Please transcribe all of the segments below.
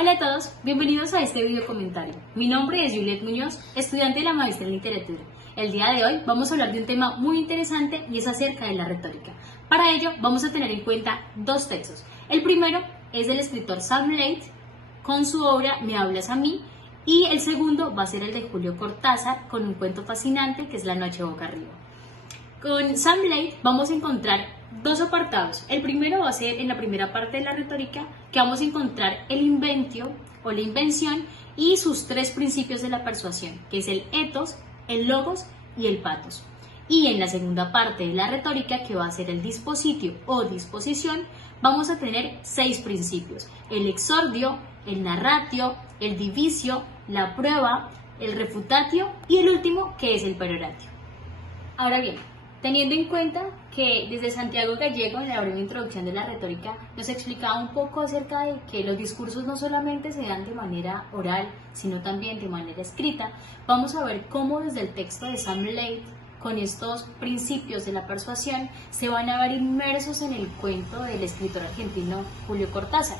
Hola a todos, bienvenidos a este video comentario. Mi nombre es Juliet Muñoz, estudiante de la maestría en literatura. El día de hoy vamos a hablar de un tema muy interesante y es acerca de la retórica. Para ello vamos a tener en cuenta dos textos. El primero es del escritor Sam Leight con su obra Me hablas a mí, y el segundo va a ser el de Julio Cortázar con un cuento fascinante que es La noche boca arriba. Con Sam Leight vamos a encontrar dos apartados. El primero va a ser en la primera parte de la retórica, que vamos a encontrar el inventio o la invención y sus tres principios de la persuasión, que es el ethos, el logos y el pathos. Y en la segunda parte de la retórica, que va a ser el dispositio o disposición, vamos a tener 6 principios: el exordio, el narratio, el divisio, la prueba, el refutatio y el último, que es el peroratio. Ahora bien, teniendo en cuenta que desde Santiago Gallego, en la breve introducción de la retórica, nos explicaba un poco acerca de que los discursos no solamente se dan de manera oral, sino también de manera escrita, vamos a ver cómo desde el texto de Sam Leight, con estos principios de la persuasión, se van a ver inmersos en el cuento del escritor argentino Julio Cortázar.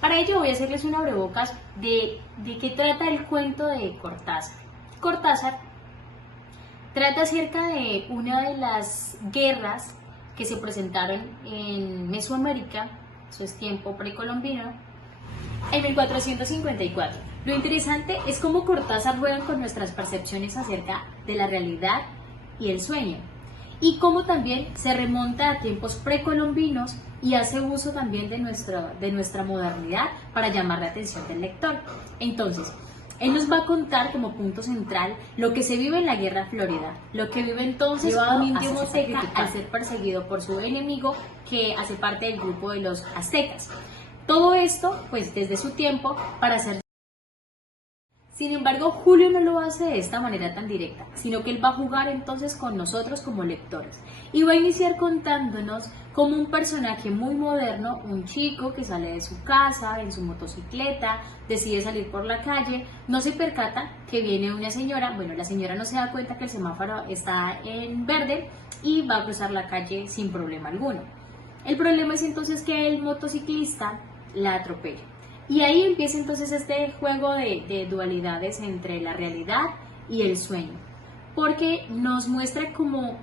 Para ello voy a hacerles un abrebocas de qué trata el cuento de Cortázar. Cortázar trata acerca de una de las guerras que se presentaron en Mesoamérica, eso es tiempo precolombino, en 1454. Lo interesante es cómo Cortázar juega con nuestras percepciones acerca de la realidad y el sueño, y cómo también se remonta a tiempos precolombinos y hace uso también de nuestra modernidad para llamar la atención del lector. Entonces, él nos va a contar como punto central lo que se vive en la guerra florida, lo que vive entonces un indio moteca al ser perseguido por su enemigo que hace parte del grupo de los aztecas. Todo esto, pues desde su tiempo, para hacer. Sin embargo, Julio no lo hace de esta manera tan directa, sino que él va a jugar entonces con nosotros como lectores y va a iniciar contándonos como un personaje muy moderno, un chico que sale de su casa en su motocicleta, decide salir por la calle, no se percata que viene una señora, bueno, la señora no se da cuenta que el semáforo está en verde y va a cruzar la calle sin problema alguno. El problema es entonces que el motociclista la atropella. Y ahí empieza entonces este juego de dualidades entre la realidad y el sueño, porque nos muestra cómo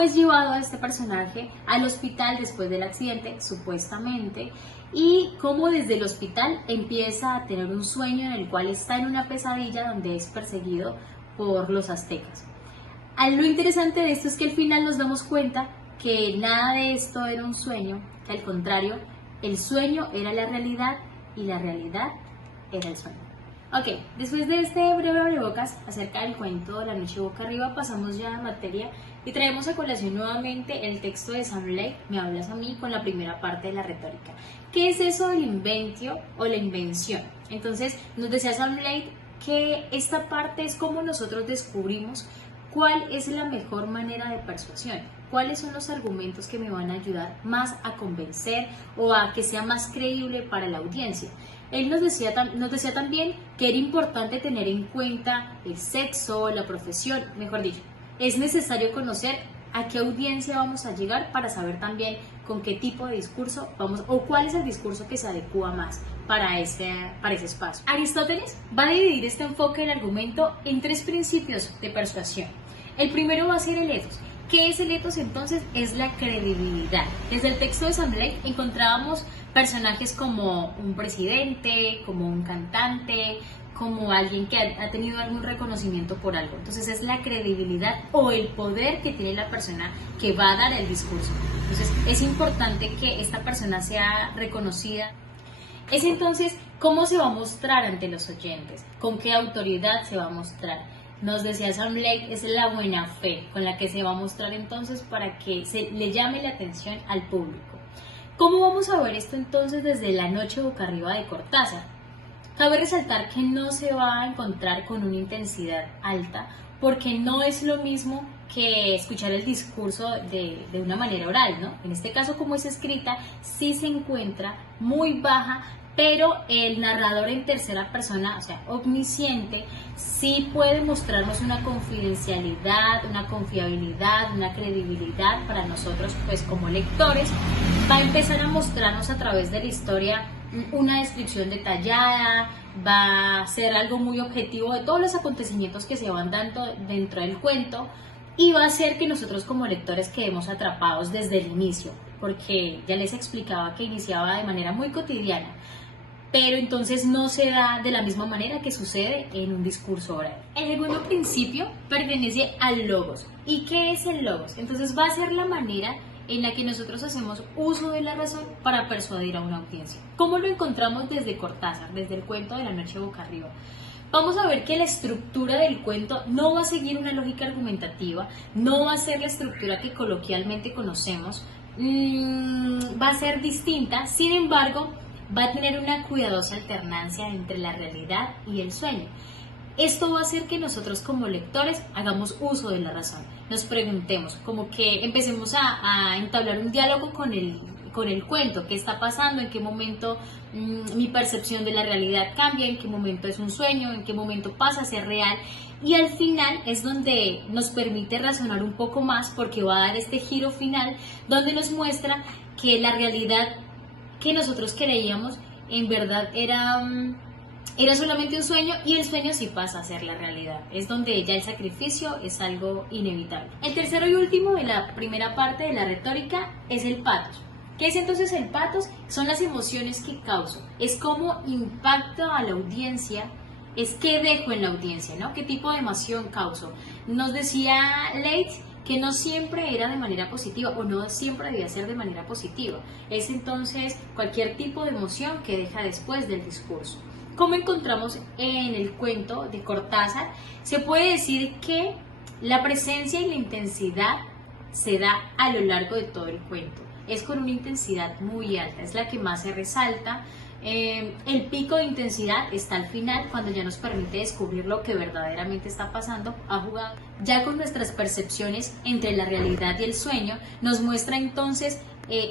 es llevado a este personaje al hospital después del accidente, supuestamente, y cómo desde el hospital empieza a tener un sueño en el cual está en una pesadilla donde es perseguido por los aztecas. Lo interesante de esto es que al final nos damos cuenta que nada de esto era un sueño, que al contrario, el sueño era la realidad y la realidad era el sueño. Ok, después de este breve abrebocas acerca del cuento La noche boca arriba, pasamos ya a materia y traemos a colación nuevamente el texto de Sam Leight, Me hablas a mí, con la primera parte de la retórica. ¿Qué es eso del inventio o la invención? Entonces, nos decía Sam Leight que esta parte es como nosotros descubrimos cuál es la mejor manera de persuasión, cuáles son los argumentos que me van a ayudar más a convencer o a que sea más creíble para la audiencia. Él nos decía también que era importante tener en cuenta el sexo, la profesión, mejor dicho, es necesario conocer a qué audiencia vamos a llegar para saber también con qué tipo de discurso vamos o cuál es el discurso que se adecua más para ese espacio. Aristóteles va a dividir este enfoque del argumento en 3 principios de persuasión. El primero va a ser el ethos. ¿Qué es el ethos entonces? Es la credibilidad. Desde el texto de Sam Leight encontrábamos personajes como un presidente, como un cantante, como alguien que ha tenido algún reconocimiento por algo. Entonces es la credibilidad o el poder que tiene la persona que va a dar el discurso. Entonces es importante que esta persona sea reconocida. Es entonces cómo se va a mostrar ante los oyentes, con qué autoridad se va a mostrar. Nos decía Sam Leight, es la buena fe con la que se va a mostrar entonces para que se le llame la atención al público. ¿Cómo vamos a ver esto entonces desde La noche boca arriba de Cortázar? Cabe resaltar que no se va a encontrar con una intensidad alta, porque no es lo mismo que escuchar el discurso de una manera oral, ¿no? En este caso, como es escrita, sí se encuentra muy baja, pero el narrador en tercera persona, o sea, omnisciente, sí puede mostrarnos una confidencialidad, una confiabilidad, una credibilidad para nosotros, pues como lectores. Va a empezar a mostrarnos a través de la historia una descripción detallada, va a ser algo muy objetivo de todos los acontecimientos que se van dando dentro del cuento y va a hacer que nosotros como lectores quedemos atrapados desde el inicio, porque ya les explicaba que iniciaba de manera muy cotidiana, pero entonces no se da de la misma manera que sucede en un discurso oral. El segundo principio pertenece al logos. ¿Y qué es el logos? Entonces va a ser la manera en la que nosotros hacemos uso de la razón para persuadir a una audiencia. ¿Cómo lo encontramos desde Cortázar, desde el cuento de La noche boca arriba? Vamos a ver que la estructura del cuento no va a seguir una lógica argumentativa, no va a ser la estructura que coloquialmente conocemos, va a ser distinta, sin embargo, va a tener una cuidadosa alternancia entre la realidad y el sueño. Esto va a hacer que nosotros como lectores hagamos uso de la razón, nos preguntemos, como que empecemos a entablar un diálogo con el cuento, qué está pasando, en qué momento mi percepción de la realidad cambia, en qué momento es un sueño, en qué momento pasa a ser real, y al final es donde nos permite razonar un poco más porque va a dar este giro final donde nos muestra que la realidad que nosotros creíamos en verdad era solamente un sueño y el sueño sí pasa a ser la realidad. Es donde ya el sacrificio es algo inevitable. El tercero y último de la primera parte de la retórica es el patos. ¿Qué es entonces el patos? Son las emociones que causo. Es cómo impacto a la audiencia, es qué dejo en la audiencia, ¿no? ¿Qué tipo de emoción causo? Nos decía Leitz que no siempre era de manera positiva o no siempre debía ser de manera positiva. Es entonces cualquier tipo de emoción que deja después del discurso. Como encontramos en el cuento de Cortázar, se puede decir que la presencia y la intensidad se da a lo largo de todo el cuento. Es con una intensidad muy alta, es la que más se resalta. El pico de intensidad está al final, cuando ya nos permite descubrir lo que verdaderamente está pasando. Ha jugado ya con nuestras percepciones entre la realidad y el sueño, nos muestra entonces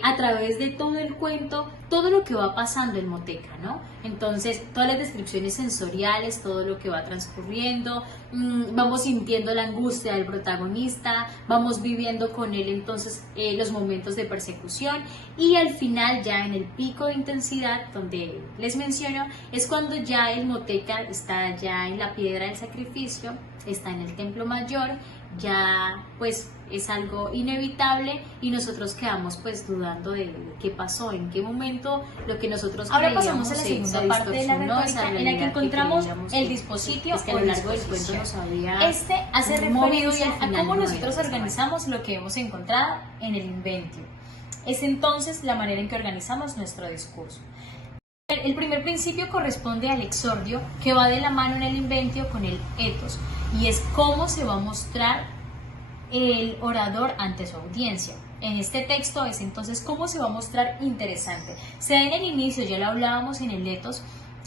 a través de todo el cuento todo lo que va pasando en Moteca, ¿no? Entonces todas las descripciones sensoriales, todo lo que va transcurriendo, vamos sintiendo la angustia del protagonista, vamos viviendo con él entonces los momentos de persecución, y al final ya en el pico de intensidad donde les menciono es cuando ya el Moteca está ya en la piedra del sacrificio, está en el templo mayor, ya pues es algo inevitable y nosotros quedamos pues dudando de qué pasó, en qué momento lo que nosotros ahora pasamos a la segunda parte de la retórica en la que encontramos el dispositivo es que a lo largo del cuento nos había este hace referencia a cómo nosotros organizamos lo que hemos encontrado en el inventio. Es entonces la manera en que organizamos nuestro discurso. El primer principio corresponde al exordio, que va de la mano en el inventio con el ethos, y es cómo se va a mostrar el orador ante su audiencia. En este texto es entonces cómo se va a mostrar interesante. Se da en el inicio, ya lo hablábamos en el ethos,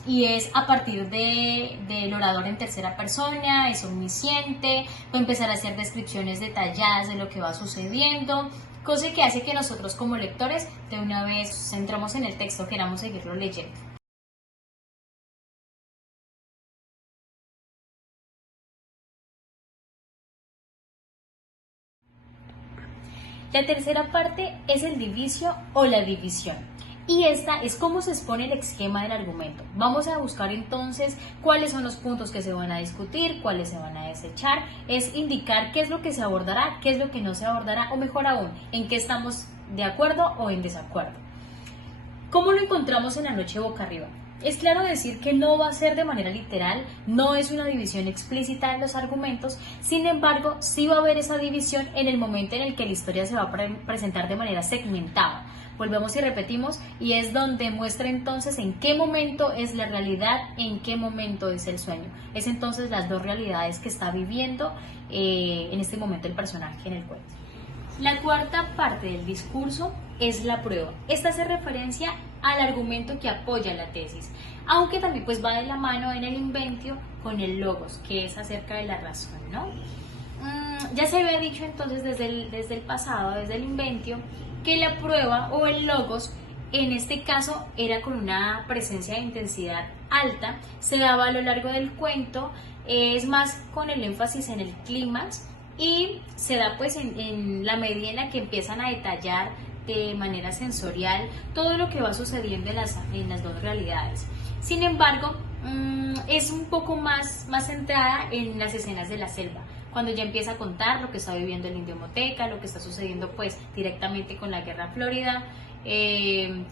y es a partir del orador en tercera persona, es omnisciente, va a empezar a hacer descripciones detalladas de lo que va sucediendo, cosa que hace que nosotros como lectores de una vez centramos en el texto, queramos seguirlo leyendo. La tercera parte es el divicio o la división. Y esta es cómo se expone el esquema del argumento. Vamos a buscar entonces cuáles son los puntos que se van a discutir, cuáles se van a desechar. Es indicar qué es lo que se abordará, qué es lo que no se abordará, o mejor aún, en qué estamos de acuerdo o en desacuerdo. ¿Cómo lo encontramos en La noche boca arriba? Es claro decir que no va a ser de manera literal, no es una división explícita de los argumentos, sin embargo, sí va a haber esa división en el momento en el que la historia se va a presentar de manera segmentada. Volvemos y repetimos, y es donde muestra entonces en qué momento es la realidad, en qué momento es el sueño. Es entonces las dos realidades que está viviendo en este momento el personaje en el cuento. La cuarta parte del discurso es la prueba. Esta hace referencia al argumento que apoya la tesis, aunque también pues va de la mano en el inventio con el logos, que es acerca de la razón, ¿no? Ya se había dicho entonces desde el pasado, desde el inventio, que la prueba o el logos en este caso era con una presencia de intensidad alta, se daba a lo largo del cuento, es más con el énfasis en el clímax, y se da pues en la medida en la que empiezan a detallar de manera sensorial todo lo que va sucediendo en las dos realidades. Sin embargo, es un poco más centrada en las escenas de la selva, cuando ya empieza a contar lo que está viviendo el indio Moteca, lo que está sucediendo pues directamente con la guerra flórida,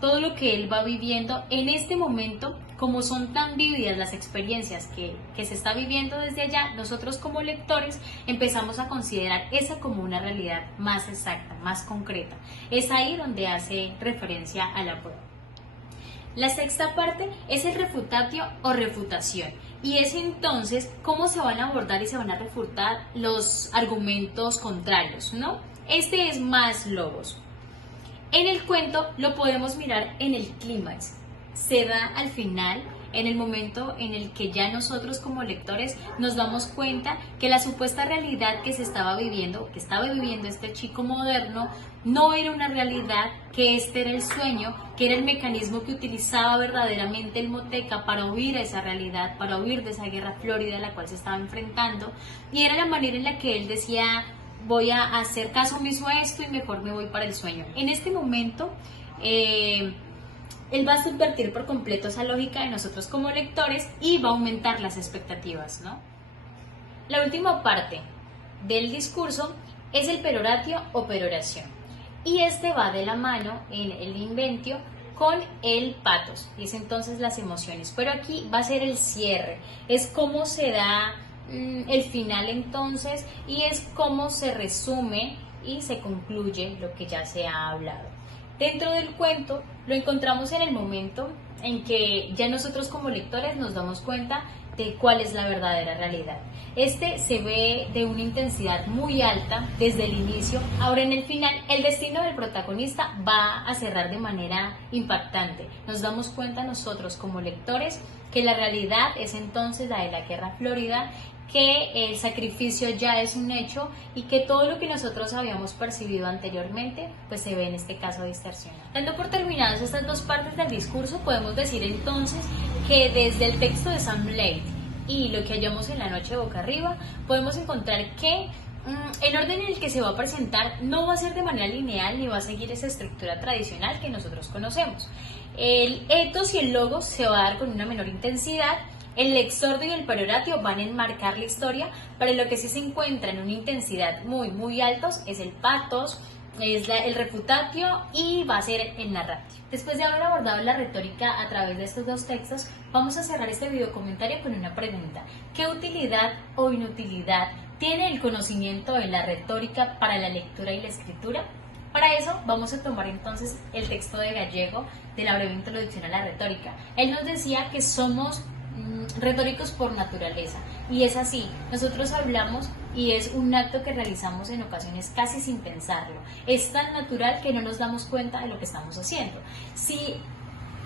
todo lo que él va viviendo en este momento. Como son tan vívidas las experiencias que se está viviendo desde allá, nosotros como lectores empezamos a considerar esa como una realidad más exacta, más concreta. Es ahí donde hace referencia a la prueba. La sexta parte es el refutatio o refutación, y es entonces cómo se van a abordar y se van a refutar los argumentos contrarios, ¿no? Este es más logos. En el cuento lo podemos mirar en el clímax, se da al final, en el momento en el que ya nosotros como lectores nos damos cuenta que la supuesta realidad que se estaba viviendo, que estaba viviendo este chico moderno, no era una realidad, que este era el sueño, que era el mecanismo que utilizaba verdaderamente el Moteca para huir a esa realidad, para huir de esa guerra flórida a la cual se estaba enfrentando, y era la manera en la que él decía: voy a hacer caso omiso a esto y mejor me voy para el sueño. En este momento, él va a subvertir por completo esa lógica de nosotros como lectores y va a aumentar las expectativas, ¿no? La última parte del discurso es el peroratio o peroración, y este va de la mano en el inventio con el patos, y es entonces las emociones, pero aquí va a ser el cierre, es cómo se da el final entonces, y es cómo se resume y se concluye lo que ya se ha hablado. Dentro del cuento lo encontramos en el momento en que ya nosotros como lectores nos damos cuenta de cuál es la verdadera realidad. Este se ve de una intensidad muy alta desde el inicio. Ahora en el final el destino del protagonista va a cerrar de manera impactante. Nos damos cuenta nosotros como lectores que la realidad es entonces la de la guerra flórida, que el sacrificio ya es un hecho y que todo lo que nosotros habíamos percibido anteriormente pues se ve en este caso distorsionado. Dando por terminadas estas dos partes del discurso, podemos decir entonces que desde el texto de Sam Blade y lo que hallamos en La noche boca arriba, podemos encontrar que el orden en el que se va a presentar no va a ser de manera lineal ni va a seguir esa estructura tradicional que nosotros conocemos. El etos y el logos se va a dar con una menor intensidad. El exordio y el peroratio van a enmarcar la historia, pero lo que sí se encuentra en una intensidad muy altos es el patos, es el refutatio y va a ser el narratio. Después de haber abordado la retórica a través de estos dos textos, vamos a cerrar este video comentario con una pregunta: ¿qué utilidad o inutilidad tiene el conocimiento de la retórica para la lectura y la escritura? Para eso vamos a tomar entonces el texto de Gallego de la breve introducción a la retórica. Él nos decía que somos retóricos por naturaleza, y es así. Nosotros hablamos y es un acto que realizamos en ocasiones casi sin pensarlo. Es tan natural que no nos damos cuenta de lo que estamos haciendo. Si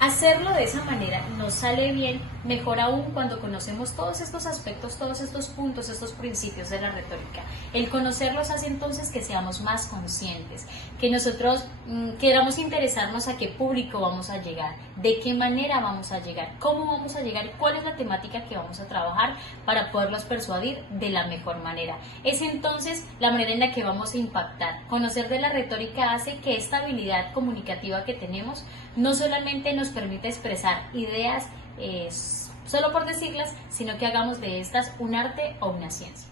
hacerlo de esa manera nos sale bien, mejor aún cuando conocemos todos estos aspectos, todos estos puntos, estos principios de la retórica. El conocerlos hace entonces que seamos más conscientes, que nosotros queramos interesarnos a qué público vamos a llegar, de qué manera vamos a llegar, cómo vamos a llegar, cuál es la temática que vamos a trabajar para poderlos persuadir de la mejor manera. Es entonces la manera en la que vamos a impactar. Conocer de la retórica hace que esta habilidad comunicativa que tenemos no solamente nos permite expresar ideas solo por decirlas, sino que hagamos de estas un arte o una ciencia.